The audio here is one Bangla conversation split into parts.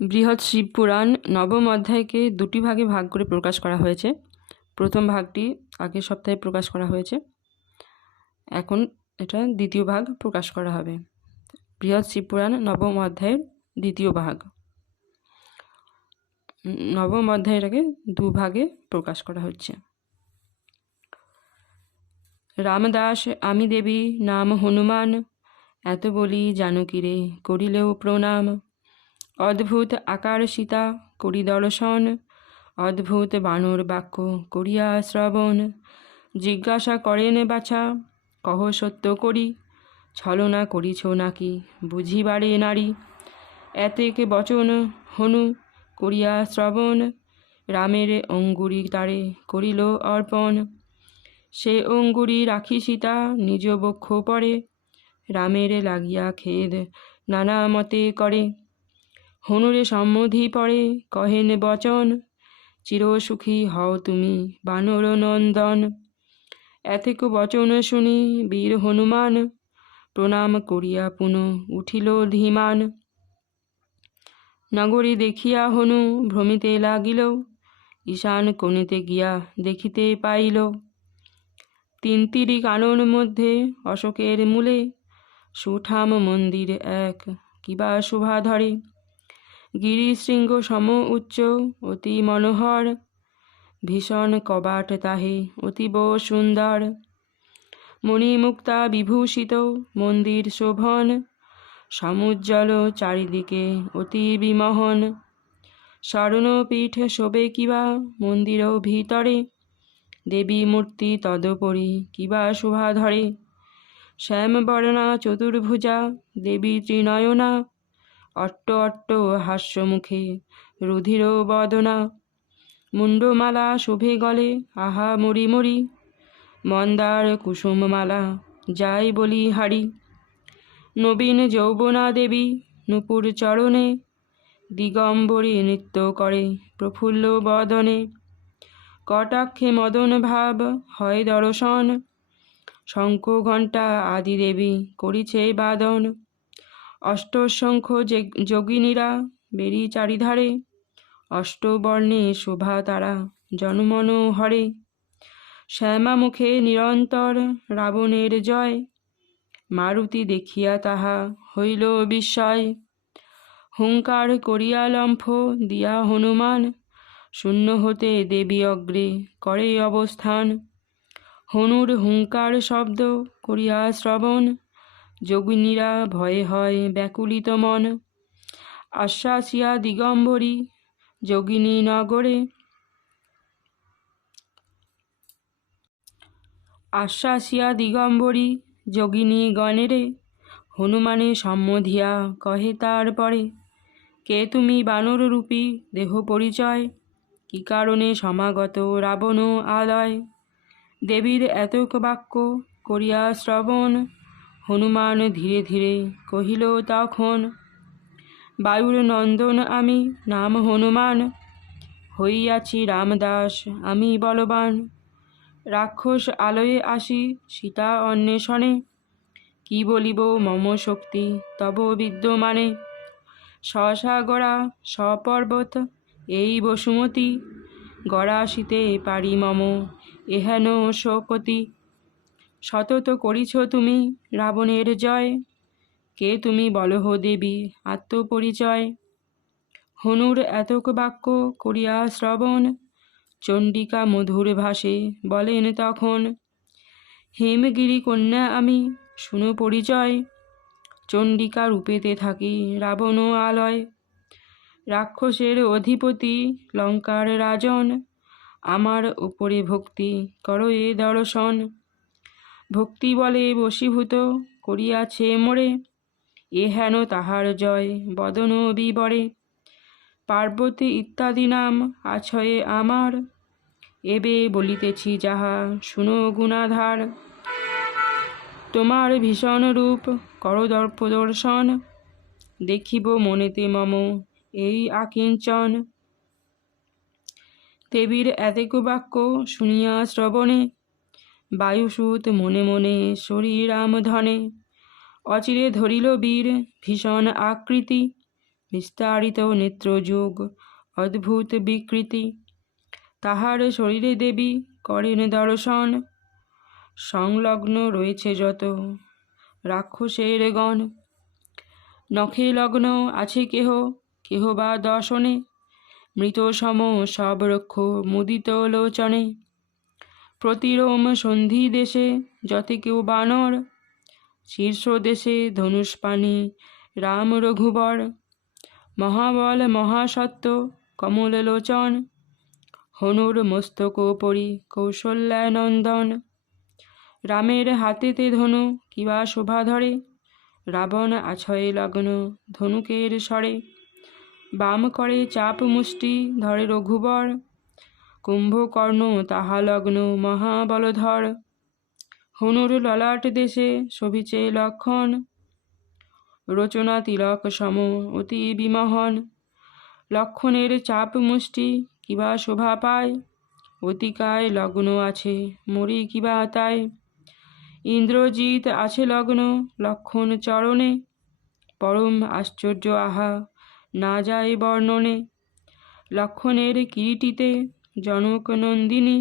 বৃহৎ শিবপুরাণ নবম অধ্যায়কে দুটি ভাগে ভাগ করে প্রকাশ করা হয়েছে। প্রথম ভাগটি আগের সপ্তাহে প্রকাশ করা হয়েছে, এখন এটা দ্বিতীয় ভাগ প্রকাশ করা হবে। বৃহৎ শিবপুরাণ নবম অধ্যায়ের দ্বিতীয় ভাগ। নবম অধ্যায়টাকে দুভাগে প্রকাশ করা হচ্ছে। রামদাস আমি দেবী নাম হনুমান, এত বলি জানকী রে করিলেও প্রণাম। অদ্ভুত আকার সীতা করি দর্শন, অদ্ভুত বানর বাক্য করিয়া শ্রবণ। জিজ্ঞাসা করেন বাছা কহ সত্য করি, ছলনা করিছ নাকি বুঝিবারে নারী। এতেক বচন হনু করিয়া শ্রবণ, রামের অঙ্গুরি তারে করিল অর্পণ। সে অঙ্গুরি রাখি সীতা নিজ বক্ষ পরে, রামের লাগিয়া খেদ নানা মতে করে। হনুরে সম্মধি পড়ে কহেন বচন, চিরসুখী হও তুমি বানর নন্দন। এতেক বচন শুনি বীর হনুমান, প্রণাম করিয়া পুনঃ উঠিল ধীমান। নগরী দেখিয়া হনু ভ্রমিতে লাগিল, ঈশান কোণেতে গিয়া দেখিতে পাইল। তিনতিরি কানন মধ্যে অশোকের মূলে, সুঠাম মন্দির এক কিবা শোভা ধরে। গিরিশৃঙ্গ সম উচ্চ অতি মনোহর, ভীষণ কবাট তাহে অতীব সুন্দর। মণিমুক্তা বিভূষিত মন্দির শোভন, সমুজ্জ্বল চারিদিকে অতি বিমোহন। স্বর্ণপীঠ শোভে কিবা মন্দির ভিতরে, দেবী মূর্তি তদুপরি কিবা শোভা ধরে। শ্যামবর্ণা চতুর্ভুজা দেবী ত্রিনয়না, অট্ট অট্ট হাস্যমুখে রুধির বদনা। মুন্ডমালা শোভে গলে আহা মরি মরি, মন্দার কুসুমমালা যাই বলি হারি। নবীন যৌবনা দেবী নূপুর চরণে, দিগম্বরী নৃত্য করে প্রফুল্ল বদনে। কটাক্ষে মদন ভাব হয় দর্শন, শঙ্খ ঘণ্টা আদি দেবী করিছে বাদন। অষ্টশঙ্খ যোগিনীরা বেরি চারিধারে, অষ্টবর্ণে শোভা তারা জনমন হরে। শ্যামা মুখে নিরন্তর রাবণের জয়, মারুতি দেখিয়া তাহা হইল বিস্ময়। হুঙ্কার করিয়া লম্ফ দিয়া হনুমান, শূন্য হতে দেবী অগ্রে করে অবস্থান। হনুর হুঙ্কার শব্দ করিয়া শ্রবণ, যোগিনীরা ভয়ে হয় ব্যাকুলিত মন। আশ্বাসিয়া দিগম্বরী যোগিনী নগরে, আশ্বাসিয়া দিগম্বরী যোগিনী গণেরে। হনুমানে সম্মধিয়া কহে তার পরে, কে তুমি বানর রূপী দেহ পরিচয়, কি কারণে সমাগত রাবণ আলয়। দেবীর এতক বাক্য করিয়া শ্রবণ, হনুমান ধীরে ধীরে কহিল তখন। বায়ুর নন্দন আমি নাম হনুমান, হইয়াছি রামদাস আমি বলবান। রাক্ষস আলয়ে আসি সীতা অন্বেষণে, কি বলিব মম শক্তি তব বিদ্যমানে। সসাগরা সপর্বত এই বসুমতী, গড়াশিতে পারি মম এহেন শোকতি। সতত করিছ তুমি রাবণের জয়, কে তুমি বলহ দেবী আত্মপরিচয়। হনুর এতক বাক্য করিয়া শ্রবণ, চণ্ডিকা মধুর ভাষে বলেন তখন। হেমগিরি কন্যা আমি শুনো পরিচয়, চণ্ডিকা রূপেতে থাকি রাবণ আলয়। রাক্ষসের অধিপতি লঙ্কার রাজন, আমার উপরে ভক্তি করো এ দর্শন। ভক্তি বলে বশীভূত করিয়াছে মোরে, এ হেন তাহার জয় বদন বিবরে। পার্বতী ইত্যাদি নাম আছয়ে আমার, এবে বলিতেছি যাহা শুনো গুণাধার। তোমার ভীষণ রূপ করো প্রদর্শন, দেখিব মনেতে মম এই আকিঞ্চন। দেবীর এতেক বাক্য শুনিয়া শ্রবণে, বায়ুসূত মনে মনে শরীরাম ধনে। অচিরে ধরিল বীর ভীষণ আকৃতি, বিস্তারিত নেত্রযোগ অদ্ভুত বিকৃতি। তাহার শরীরে দেবী করেন দর্শন, সংলগ্ন রয়েছে যত রাক্ষসের গণ। নখে লগ্ন আছে কেহ, কেহ বা দর্শনে, মৃত সম সব রক্ষ মুদিত লোচনে। প্রতিরোম সন্ধি দেশে যতে কেউ বানর, শীর্ষ দেশে ধনুষ্পাণি রাম রঘুবর। মহাবল মহাসত্য কমল লোচন, হনুর মস্তক পরি কৌশল্যানন্দন। রামের হাতেতে ধনু কিবা শোভা ধরে, রাবণ আছয়ে লগ্ন ধনুকের স্বরে। বাম করে চাপ মুষ্টি ধরে রঘুবর, কুম্ভকর্ণ তাহা লগ্ন মহাবলধর। হনুর ললাট দেশে শোভিছে লক্ষণ, রচনা তিলক সম অতি বিমোহন। লক্ষণের চাপ মুষ্টি কিবা শোভা পায়, অতিকায় লগ্ন আছে মরি কিবা তাই। ইন্দ্রজিৎ আছে লগ্ন লক্ষণ চরণে, পরম আশ্চর্য আহা না যায় বর্ণনে। লক্ষণের কিরীটিতে জনক নন্দিনী,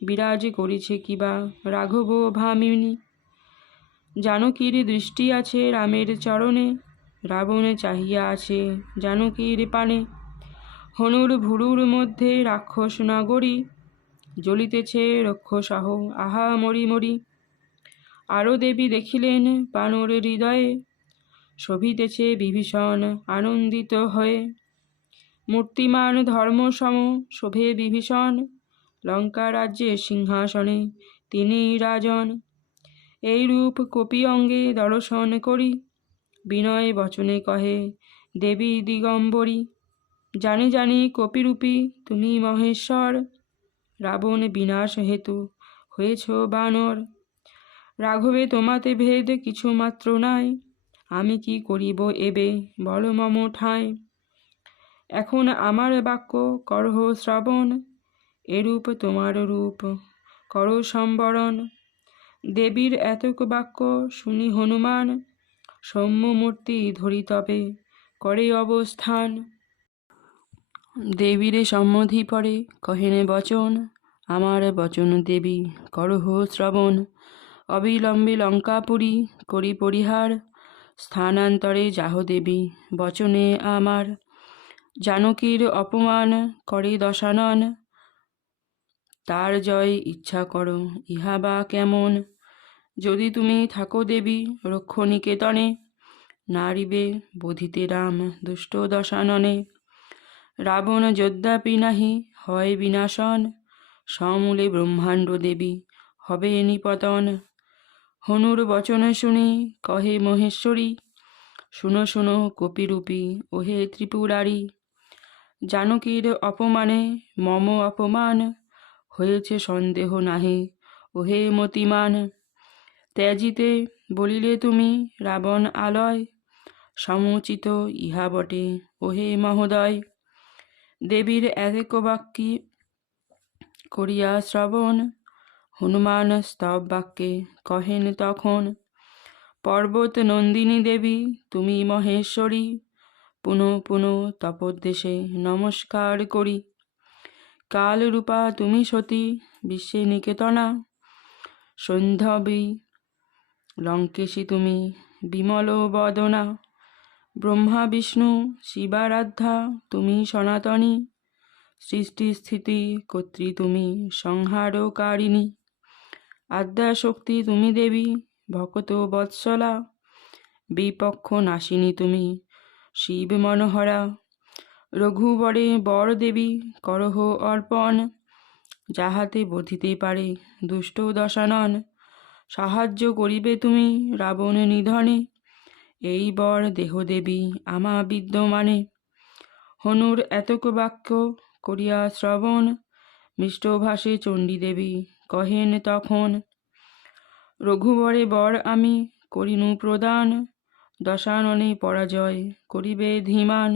বিরাজ করিছে কিবা রাঘব ভামিনী। জানকীর দৃষ্টি আছে রামের চরণে, রাবণ চাহিয়া আছে জানকীর পানে। হনুর ভুরুর মধ্যে রাক্ষস নগরী, জ্বলিতেছে রক্ষসহ আহা মরি মরি। আরও দেবী দেখিলেন বানর হৃদয়ে, শোভিতেছে বিভীষণ আনন্দিত হয়ে। মূর্তিমান ধর্মসম শোভে বিভীষণ, লঙ্কা রাজ্যে সিংহাসনে তিনি রাজন। এই রূপ কপি অঙ্গে দর্শন করি, বিনয় বচনে কহে দেবী দিগম্বরী। জানি জানি কপিরূপী তুমি মহেশ্বর, রাবণ বিনাশ হেতু হয়েছ বানর। রাঘবে তোমাতে ভেদ কিছু মাত্র নাই, আমি কি করিব এবে বল মম ঠাঁই। এখন আমার বাক্য করহ শ্রবণ, এরূপ তোমার রূপ কর সম্বরণ। দেবীর এতক বাক্য শুনি হনুমান, সৌম্য মূর্তি ধরি তবে করে অবস্থান। দেবীরে সম্মধি পরে কহেনে বচন, আমার বচন দেবী করহ শ্রবণ। অবিলম্বে লঙ্কাপুরী করি পরিহার, স্থানান্তরে যাহ দেবী বচনে আমার। জানকীর অপমান করে দশানন, তার জয় ইচ্ছা করো ইহা বা কেমন। যদি তুমি থাকো দেবী রক্ষনিকেতনে, নারিবে বোধিতে রাম দুষ্ট দশাননে। রাবণ যদ্যাপি নাহি হয় বিনাশন, সমূলে ব্রহ্মাণ্ড দেবী হবে নিপতন। হনুর বচন শুনি কহে মহেশ্বরী, শুনো শুনো কপিরূপী ওহে ত্রিপুরারি। জানকীর অপমানে মম অপমান, হয়েছে সন্দেহ নাহি ওহে মতিমান। ত্যাজিতে বলিলে তুমি রাবণ আলয়, সমুচিত ইহা বটে ওহে মহোদয়। দেবীর এক বাক্যে করিয়া শ্রবণ, হনুমান স্তব বাক্যে কহেন তখন। পর্বত নন্দিনী দেবী তুমি মহেশ্বরী, পুনঃ পুনঃ তপোদ্দেশে নমস্কার করি। কাল রূপা তুমি সতী বিশ্বে নিকেতনা, সৈন্ধবী লঙ্কেশী তুমি বিমল বদনা। ব্রহ্মা বিষ্ণু শিবারাধ্যা তুমি সনাতনী, সৃষ্টি স্থিতি কর্ত্রী তুমি সংহারকারিণী। আদ্যাশক্তি তুমি দেবী ভকত বৎসলা, বিপক্ষ নাশিনী তুমি শিব মনোহরা। রঘুবরে বর দেবী করহ অর্পণ, যাহাতে বোধিতে পারে দুষ্ট দশানন। সাহায্য করিবে তুমি রাবণ নিধনে, এই বর দেহ দেবী আমা বিদ্যমানে। হনুর এতক বাক্য করিয়া শ্রবণ, মিষ্টভাষে চণ্ডী দেবী কহেন তখন। রঘুবরে বর আমি করিনু প্রদান, দশাননে পরাজয় করিবে ধীমান।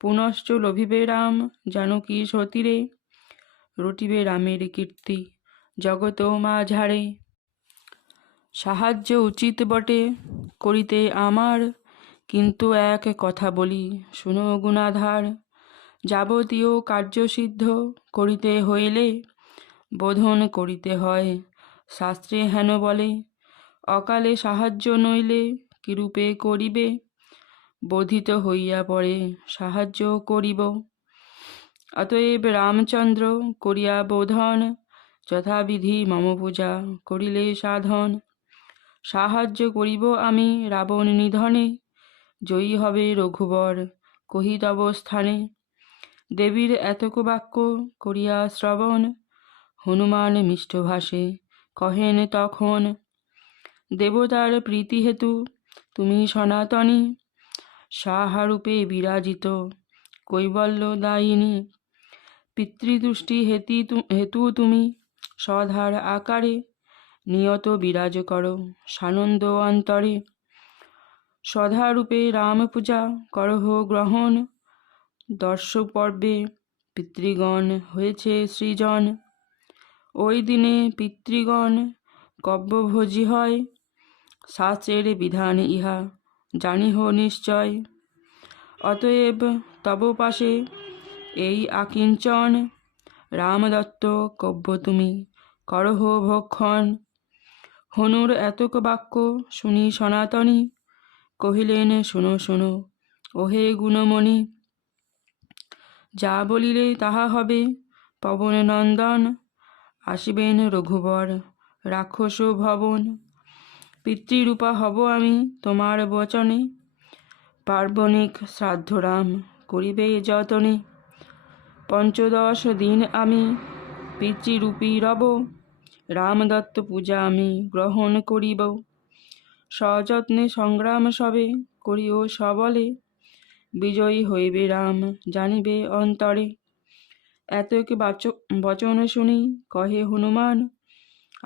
পুনশ্চ লোভিবে রাম জানকী সতীরে, রটিবে রামের কীর্তি জগত মাঝারে। সাহায্য উচিত বটে করিতে আমার, কিন্তু এক কথা বলি, শুনো গুণাধার, যাবতীয় কার্যসিদ্ধ করিতে হইলে বোধন করিতে হয়। শাস্ত্রে হেন বলে, অকালে সাহায্য নইলে কিরূপে করিবে, বোধিত হইয়া পড়ে সাহায্য করিব। অতএব রামচন্দ্র করিয়া বোধন, যথাবিধি মম পূজা করিলে সাধন। সাহায্য করিব আমি রাবণ নিধনে, জয়ী হবে রঘুবর কহি তব স্থানে। দেবীর এতক বাক্য করিয়া শ্রবণ, হনুমান মিষ্টভাষে কহেন তখন, দেবতার প্রীতি হেতু তুমি সনাতনী, সাহারূপে বিরাজিত কৈবল্য দায়িনী। পিতৃতুষ্টি হেতু তুমি সধার আকারে, নিয়ত বিরাজ করো সানন্দ অন্তরে। সধারূপে রাম পূজা করহ গ্রহণ, দর্শক পর্বে পিতৃগণ হয়েছে সৃজন। ওই দিনে পিতৃগণ কব্যভোজী হয়, শাস্ত্রের বিধান ইহা জানিহ নিশ্চয়। অতএব তব পাশে এই আকিঞ্চন, রামদত্ত কব্য তুমি করহ ভক্ষণ। হনুর এতক বাক্য শুনি সনাতনী, কহিলেন শোনো শোনো ওহে গুণমণি। যা বলিলে তাহা হবে পবন নন্দন, আসিবেন রঘুবর রাক্ষস ভবন। পিতৃরূপা হব আমি তোমার বচনে, পার্বণিক শ্রাদ্ধরাম করিবে যতনে। ৫১০ দিন আমি পিতৃরূপী রব, রামদত্ত পূজা আমি গ্রহণ করিব। সযত্নে সংগ্রাম সবে করিও সবলে, বিজয়ী হইবে রাম জানিবে অন্তরে। এতক বচন শুনি কহে হনুমান,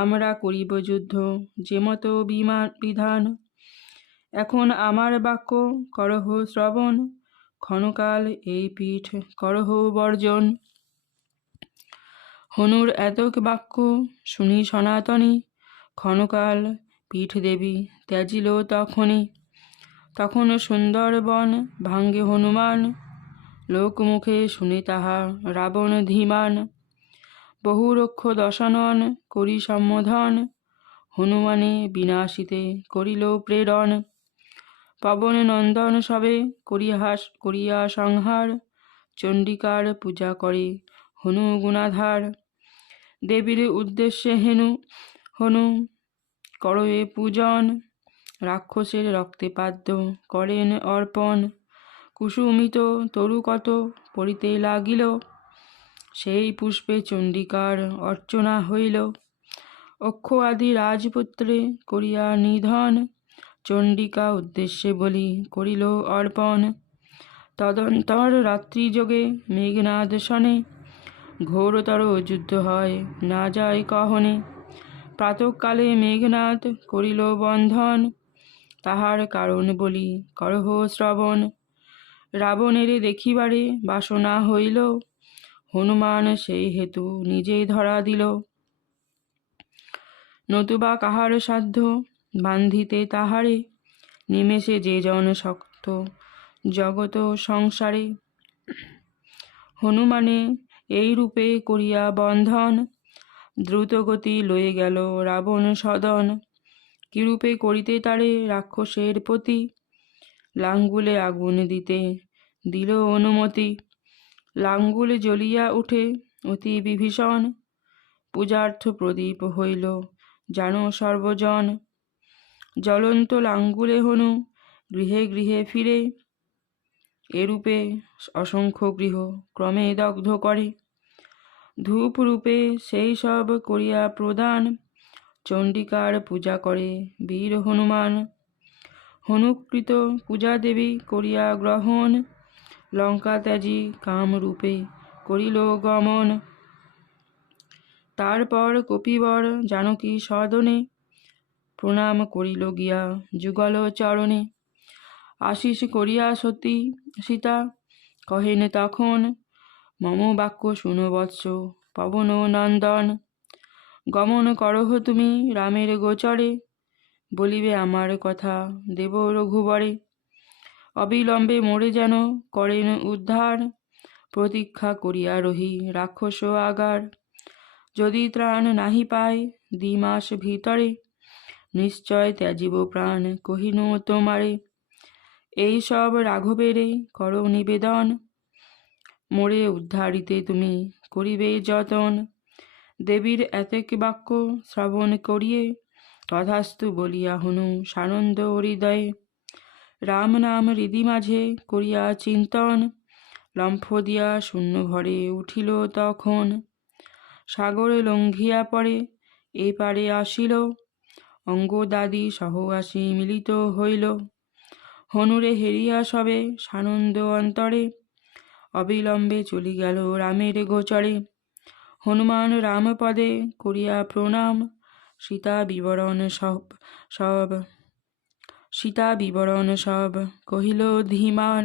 আমরা করিব যুদ্ধ যেমত বিধান। এখন আমার বাক্য করহ শ্রবণ, ক্ষণকাল এই পীঠ করহ বর্জন। হনুর এতক বাক্য শুনি সনাতনী, ক্ষণকাল পীঠ দেবী ত্যাজিল তখনই। তখন সুন্দরবন ভাঙ্গে হনুমান, লোকমুখে শুনে তাহা রাবণ ধীমান। বহু রক্ষ দশানন করি সম্বোধন, হনুমানে বিনাশিতে করিল প্রেরণ। পবন নন্দন সবে করিয়া সংহার, চণ্ডিকার পূজা করে হনু গুণাধার। দেবীর উদ্দেশ্যে হনু করয়ে পূজন, রাক্ষসের রক্তে পাদ্য করেন অর্পণ। কুসুমিত তরু কত পড়িতে লাগিল, সেই পুষ্পে চণ্ডিকার অর্চনা হইল। অক্ষ আদি রাজপুত্রে করিয়া নিধন, চণ্ডিকা উদ্দেশ্যে বলি করিল অর্পণ। তদন্তর রাত্রিযোগে মেঘনাদ শনে, ঘোরতর যুদ্ধ হয় না যায় কহনে। প্রাতঃকালে মেঘনাদ করিল বন্ধন, তাহার কারণ বলি করহ শ্রবণ। রাবণের দেখিবারে বাসনা হইল, হনুমান সেই হেতু নিজে ধরা দিল। নতুবা কাহার সাধ্য বান্ধিতে তাহারে, নিমেষে যে জন শক্ত জগত সংসারে। হনুমানে এই রূপে করিয়া বন্ধন, দ্রুতগতি লয়ে গেল রাবণ সদন। কিরূপে করিতে তারে রাক্ষসের পতি, লাঙ্গুলে আগুন দিতে দিল অনুমতি। লাঙ্গুল জ্বলিয়া উঠে অতি বিভীষণ, পূজার্থ প্রদীপ হইল জানো সর্বজন। জ্বলন্ত লাঙ্গুলে হনু গৃহে গৃহে ফিরে, এরূপে অসংখ্য গৃহ ক্রমে দগ্ধ করে। ধূপ রূপে সেই সব করিয়া প্রদান, চণ্ডিকার পূজা করে বীর হনুমান। হনুকৃত পূজা দেবী করিয়া গ্রহণ, লঙ্কা ত্যাজি কামরূপে করিল গমন। তারপর কপিবর জানকী সদনে, প্রণাম করিল গিয়া যুগল চরণে। আশিস করিয়া সতী সীতা কহেন তখন, মম বাক্য শুনো বৎস পবন নন্দন। গমন করহ তুমি রামের গোচরে, বলিবে আমার কথা দেব রঘুবরে। অবিলম্বে মোরে যেন করেন উদ্ধার, প্রতীক্ষা করিয়া রহি রাক্ষস আগার। যদি ত্রাণ নাহি পাই 2 মাস ভিতরে, নিশ্চয় ত্যাজিব প্রাণ কহিনু তোমারে। এই সব রাঘবেরে করো নিবেদন, মোরে উদ্ধারিতে তুমি করিবে যতন। দেবীর এতেক বাক্য শ্রবণ করিয়ে, তথাস্তু বলিয়া হনু সানন্দ হৃদয়ে। রাম নাম হৃদি মাঝে করিয়া চিন্তন, লম্ফ দিয়া শূন্য ঘরে উঠিল তখন। সাগরে লঙ্ঘিয়া পরে এপারে আসিল, অঙ্গদাদি সহ আসি মিলিত হইল। হনুরে হেরিয়া সবে সানন্দ অন্তরে, অবিলম্বে চলি গেল রামের গোচরে। হনুমান রামপদে করিয়া প্রণাম, সীতা বিবরণ সব কহিল ধীমান।